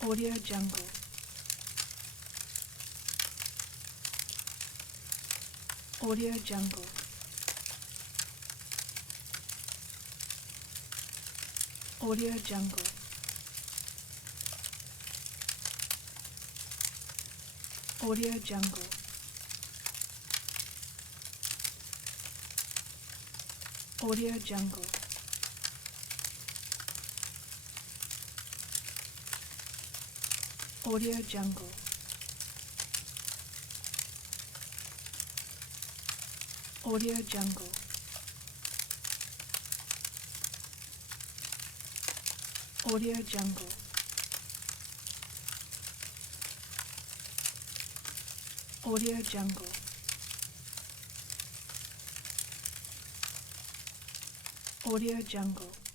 Audio Jungle. Audio Jungle. Audio Jungle. Audio Jungle. Audio Jungle. Audio Jungle. Audio Jungle. Audio Jungle. Audio Jungle. Audio Jungle.